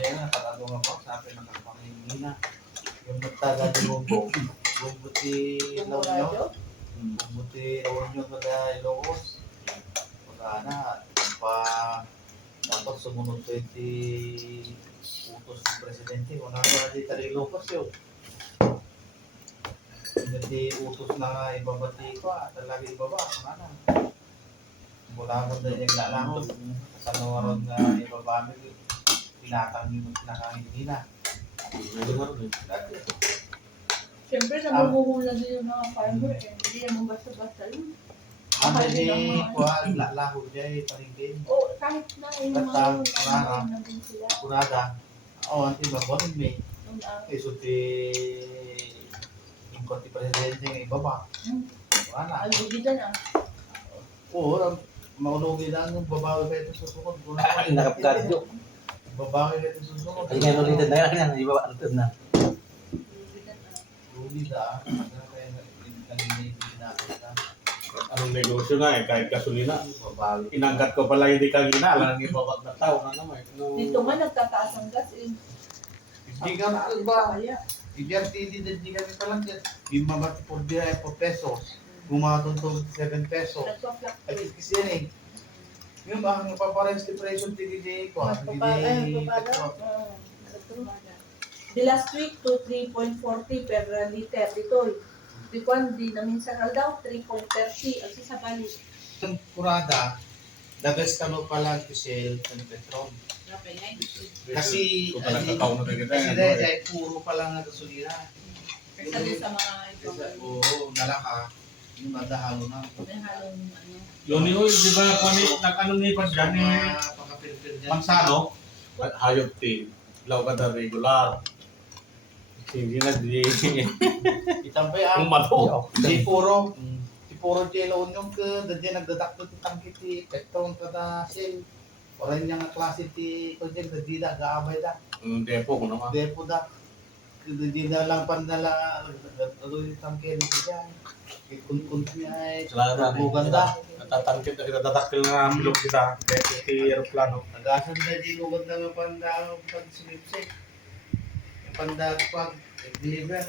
Kaya nga, pag ako nga po, sabi ng kapangin na. Yung nagtaga di bumbong, bumbuti laon nyo. Bumbuti laon nyo kada Ilocos. Pagka na, pa dapat sumunod 20 utos ng presidente. Wala na di tali Ilocos yun. Hindi utos na ibabati ko, talaga ibaba. Wala na. Mula mo din yung lalahon. Kasanuwaron nga ibabami ko. Pinatang yung pinakangin na. Siyempre, namumuhulan din yung mga farmer eh. Hindi naman basta-basta yun. Ang hindi ko lalaho dyan paringin. Oo, kahit na yung mga na din sila. Kurada. Oo, ang tiba ko rin may. Isuti yung konti presidente ng ibaba. Wala. Alugitan ah. Oo, maulugi lang yung babawi kayo sa susunod. Nakapgadyo. Babawi kayo sa susunod. Ay nga ulitin na yan, di ba antod na. Lugi da. Kaya nag-inibig natin na. Anong negosyo na eh, kahit gasolina. Babawi. Inangkat ko pala hindi kanina, alam ng ibabag na tao na naman. Dito nga nagtataas ang gas eh. Hindi ka na ba? Kaya. Hindi kami palang dyan. Yung mabati po diya ay 4 pesos. Gumatong to 7 pesos. Ay, kasi yan eh. Yung ba, ang paparehas depression TDJ ko. The last week to 3.40 per liter dito. Di namin sakal daw 3.30 ang sasabali. Ang kurada, dagas ka mo pala kisel ng petrol. Kasi, kung nagkakaw na tayo kasi dahil puro pala nga gasolina. Kasi sa mga ito. Oo, nalaka. Yung madahalo na. Halong ano. Yoni oil, di ba, nag-ano ni pa dyan eh, Mansano, hayop team, law ka na regular. Hindi na di, Itambay ang mato. si puro jello unyong ke dadya nagdadakto ti tangkit ti petrol kada sel. Oran yang klase ti kunjeng dadya gaabay da. Depo ko naman. Depo da. Dadya lang pandala alo ti tangkit ti diyan. Kun niya ay Salamat. ganda. Natatangkit na kita, tatakil na bilog kita, kaya iti aeroplano. Nagasan na di ganda nga panda pag sumipsik. Yung panda pag deliver.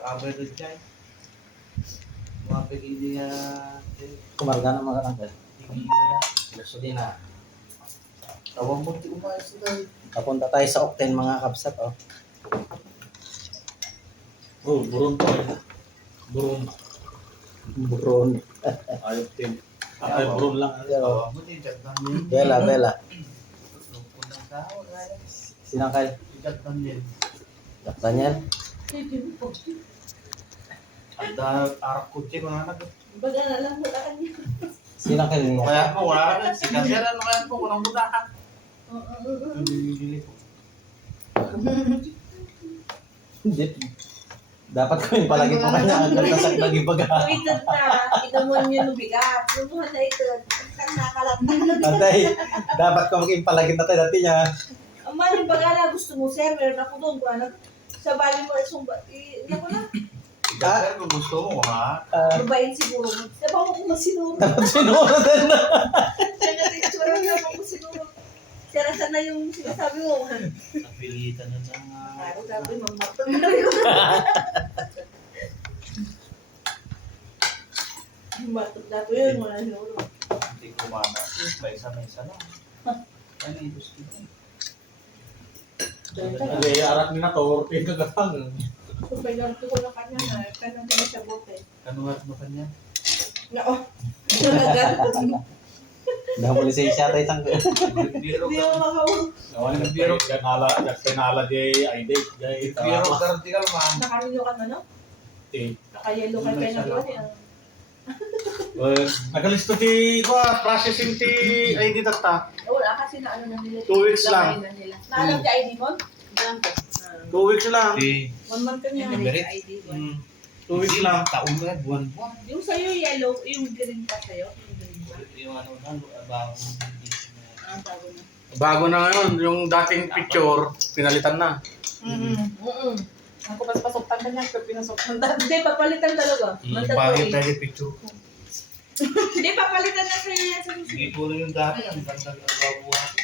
Gaabay da diyan. Mga pagili nga Kumarga na mga kananggal. tingin nila. Gasolina. Tawag mo ti umayos sila. Papunta tayo sa Octane mga kapsat. Oh. Oh, buron pa eh. Buron. Buron. Hayop team. Ay, buron lang. Pero, Tawag mo ti Jagdan yun. Bella. Lupon ng tao. Sinangkay. Jagdan yun. Daniel. Ang arak kutsi ko na nag. Baga na lang wala kanya. Sinangkay niya. Kaya po wala ka. Si Kasera ano kaya po kunang budahan. Bili ko. Dapat kami palagi pa kanya ang nasa ibang ibaga. Tuwitod na. Ito mo niyo bigat. Yung mga na ito. Ang nakalatan. Tatay, dapat ko maging palagi na tayo dati niya. Ang maling bagala gusto mo sir. Meron ako doon. Kung ano. Sa bali mo. Hindi ako na. Kasera kung gusto mo ha. Mabayin siguro. Sa ba mo kung masinuro. Dapat sinuro din na. Nagatingtura na mo kung sinuro. Sir, saan na yung sinasabi mo? Napilitan na ng Araw sabi, mamatang na yun. Mamatang na yun, wala sinuro. hindi kumama. May isa lang. Ano yung gusto mo? Hindi, arak ni na to, orting kagatang. Kung may ganito ko na kanya na, kanang kanya sa bote. Kanuhat mo kanya? Nako, nalagat. Dahil lisensya tayo isang Biro Hindi ka. mo makawin. Nawan ng biro, kanala jay ID, jay Biro ka rin man. Nakarilo ka na, no? Nakayelo ka pa na doon. Nagalisto ti processing ti ID data. Wala kasi na ano na nila. 2 weeks lang. Lagay na nila. Naalam ka ID mo? 2 weeks lang. One month ka niya. Merit? 2 weeks lang. Taon na, buwan-buwan. Yung sa'yo yellow, yung green pa sa'yo. Yung green pa. Yung ano na, bagong Ah, bago na. Bago na ngayon, yung dating picture, pinalitan na. Ako pasok ka niya, pero pinasok ka. Hindi, papalitan talaga. Bakit pwede picture ko? Hindi, papalitan na sa'yo yan sa susunod. Sige po rin yung dati, ang ganda ng trabaho ako.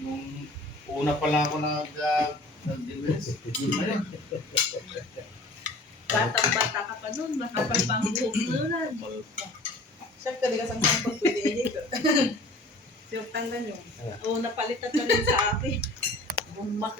Nung una pa lang ako nag-divest, yun na yun. Batang-bata ka pa nun, makapal pang buhok mo nun. Chef, ka di ka sang pag pwede ito. Siyok tanggan nyo. Oo, napalitan na rin sa akin. Bumak